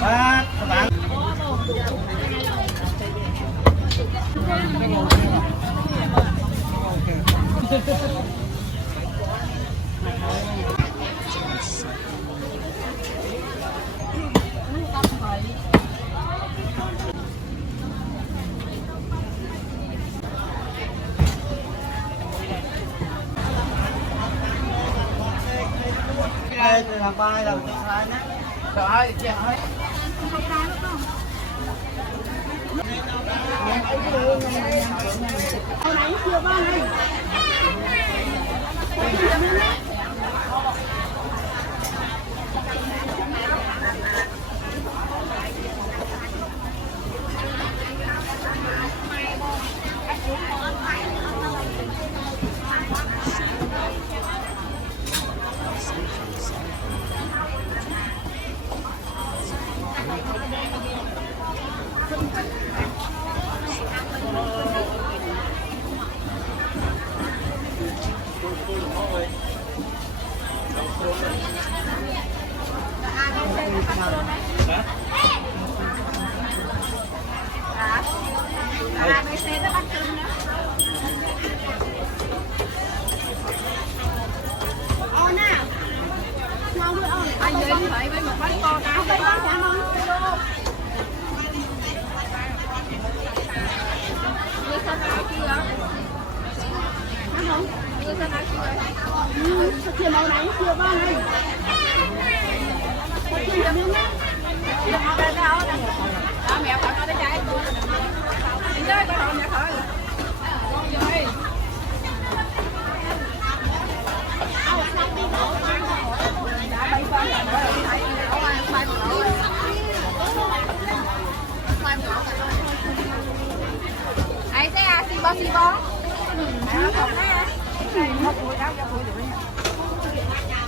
các bạn. Đây là làm bài đầu tiên hai nhé. Rồi, chị ơi. Hồi nãy chưa ba này. Thực hiện màu này chưa ba này. Thực hiện miếng nhé. Mẹ phải nói tới trái. Đi tới con đòn nhà khởi. Rồi. Đã bay con rồi. Ai thế à? Xì bó. Hấp mũi đó, cho mũi được nhá.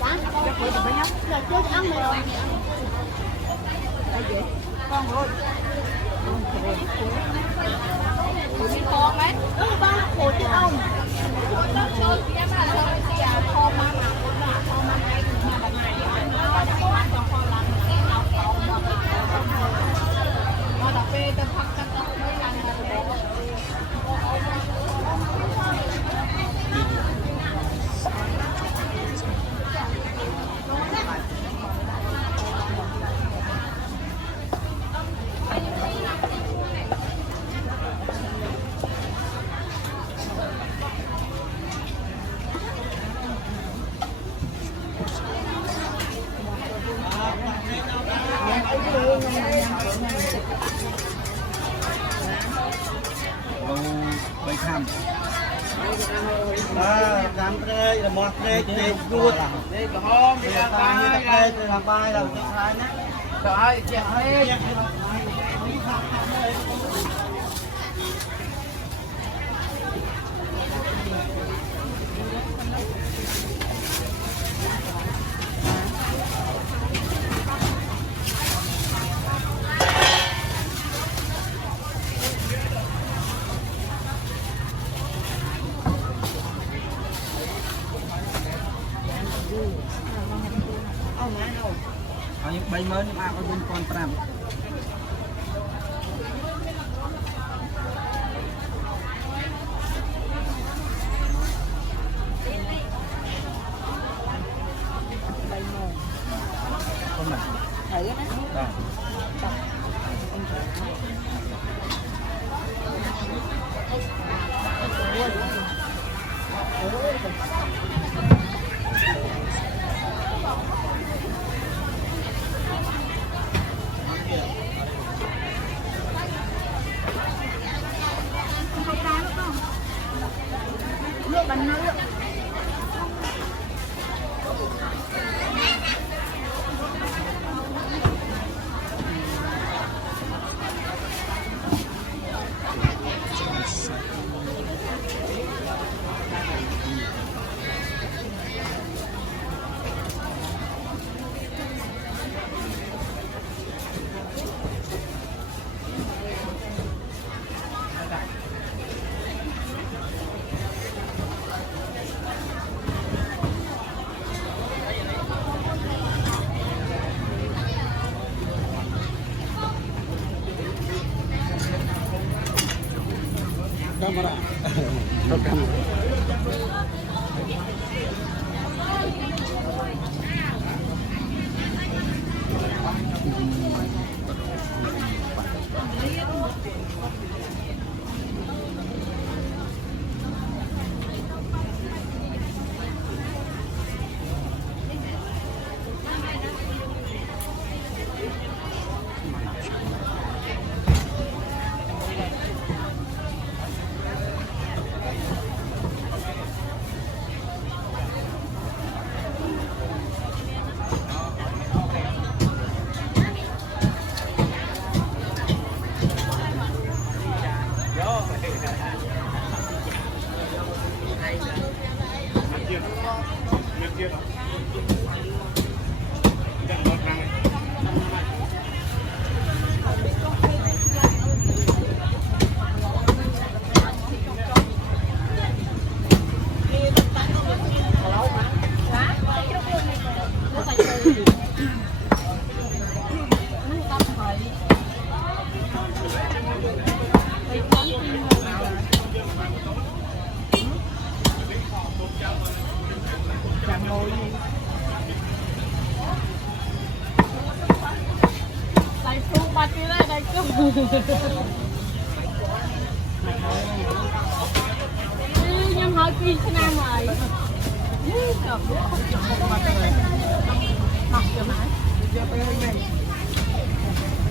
Cho mũi được nhá. Rồi chưa ăn rồi. Đây gì? Con rồi. Mũi con đấy. Ba của chứ ông. Bay tham. Làm đây là một đây để ruột. Đây có hôm đi làm bài đầu tiên hai nhé. Rồi, chị ơi. Những bay mới nhưng mà có bên con tram. Con này. Thấy đó. Đó. Nước bánh nước. รมดาชอบกันnhưng hỏi kia cho nam rồi học cho mãi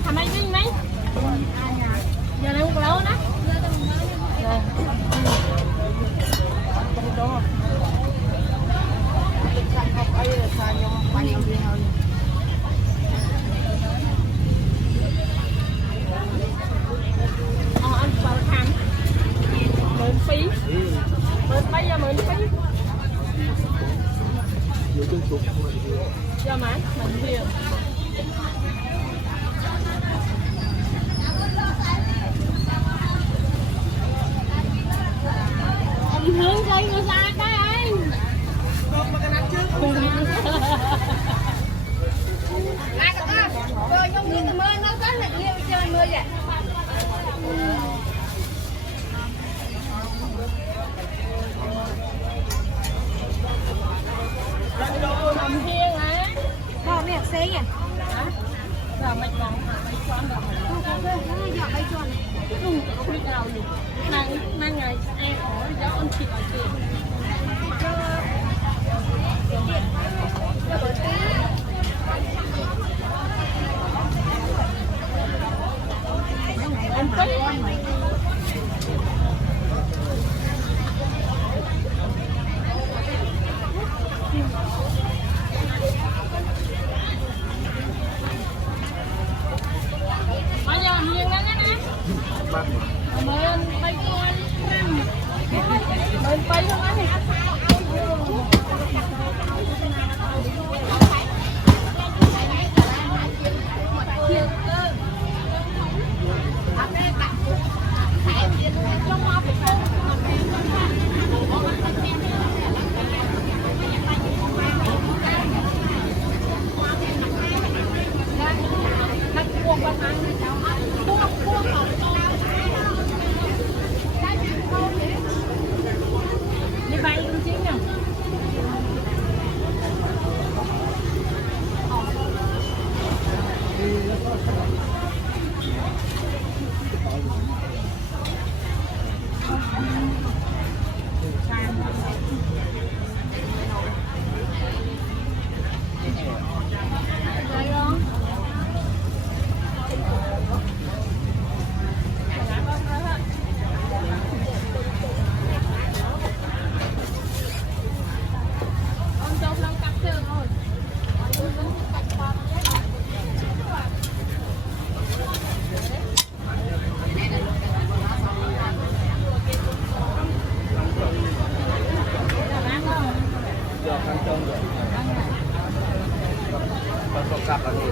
thằng ấy đi mấy giờ này không lâu đó anh vào thằng mượn phí mượn bây giờ mượn phí cho má mình tiền anh hướng dây nó ra cái anh lại cả rồi trong những cái mưa nó rất là nhiều chơi mưa vậy làm hiên á bỏ mẹ xé nhỉ giờ mày còn mày con rồi nó giờ bay tròn không biết đâu gì mang ngày em ở gió anh chị ở tiền em thích bên bay không anh cặp là gì?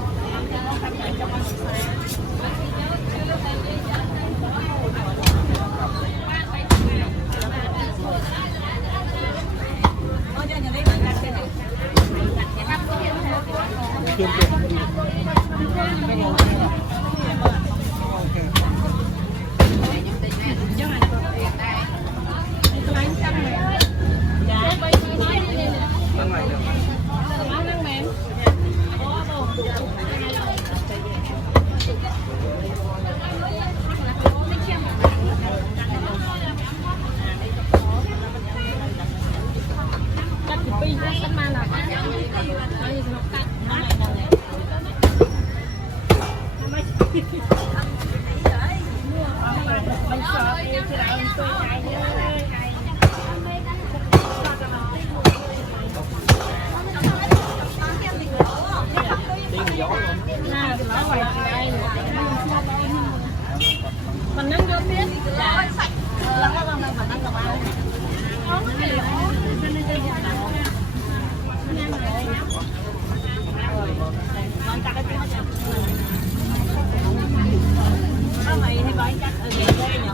mình nâng vô tiếp là sạch mình nâng vào bao mày thì gọi chắc ở đây nhỉ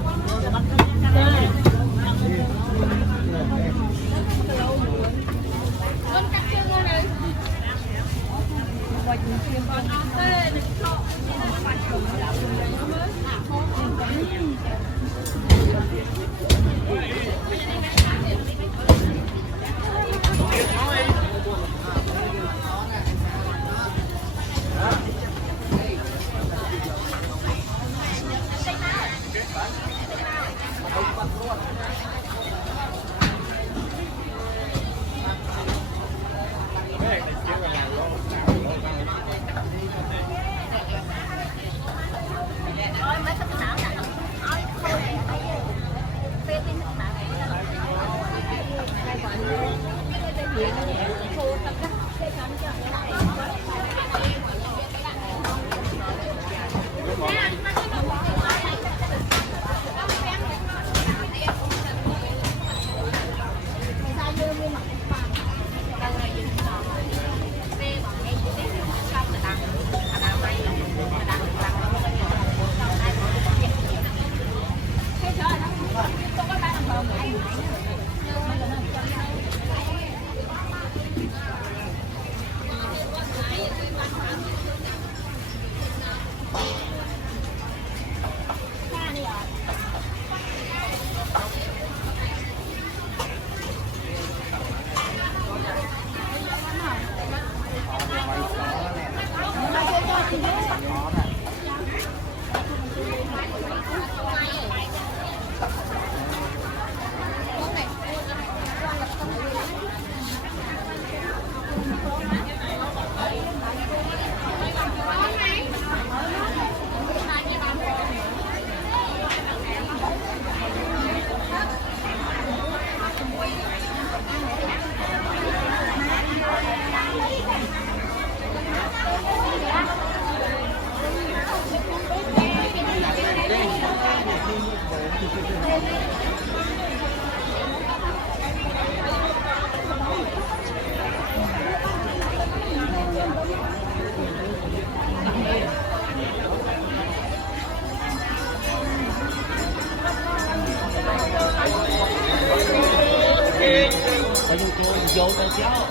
vô tay cháu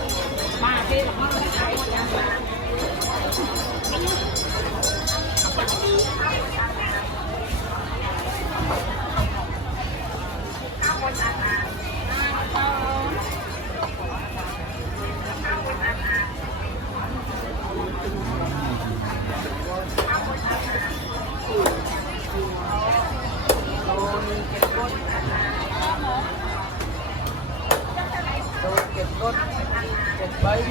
ba kia là bấy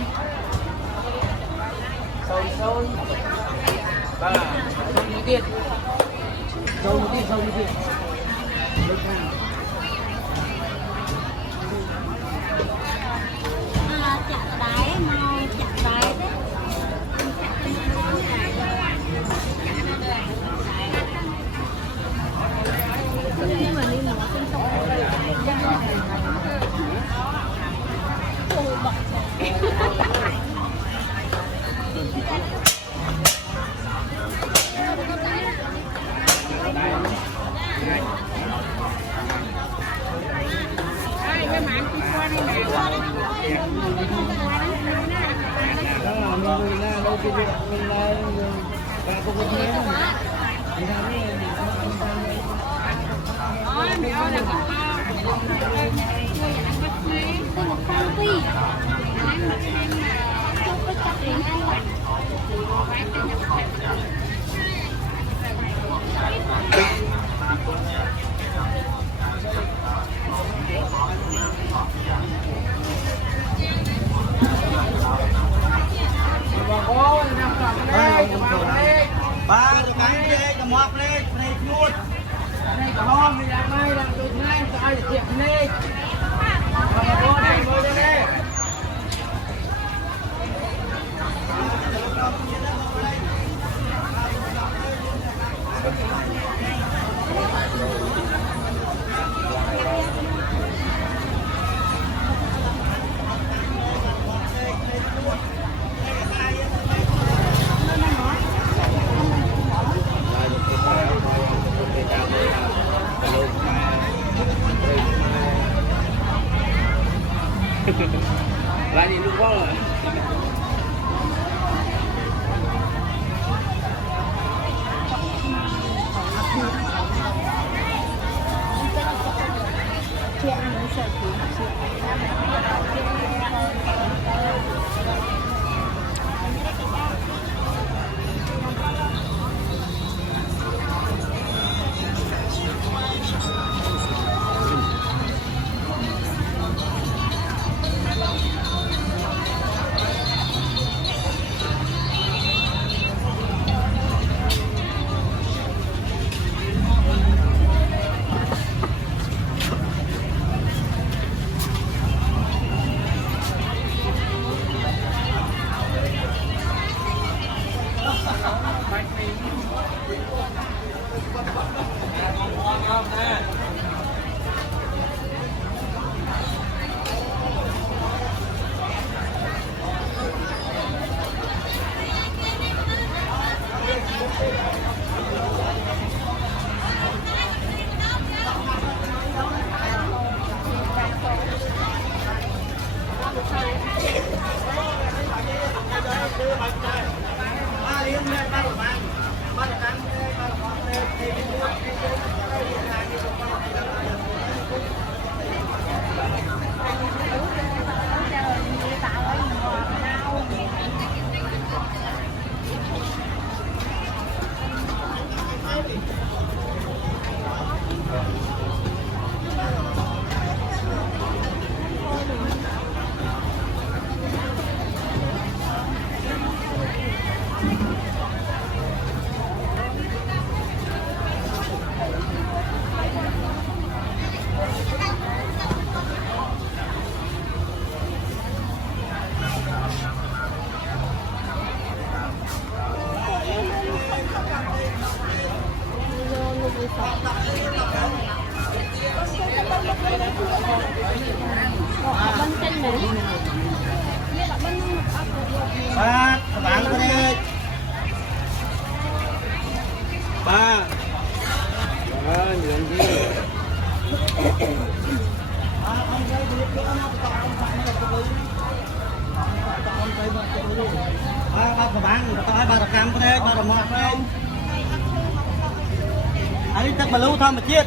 sôi sôi và sôi như tiên sôi như tiên sôi như tiên chặt đáy mau chặt đáy đấy nhưng mà đi một trên sông mình วยอย่างนั้นก็แม่ตัวหนูฟังพี่นั้นแบบแม่มาต้องไปจับเลี้ยงที่หลังไว้เป็นอย่างไรba được cái đây là mọc lên này luôn này có hôm mình làm mai làm được ngay cho ai được chuyện này lại đi lúc quá rồi ba các bạn có đi ba nhiều gì ba các bạn có ba tập cam có đây ba tập mọt đây ấy chắc bà lưu thăm mà chết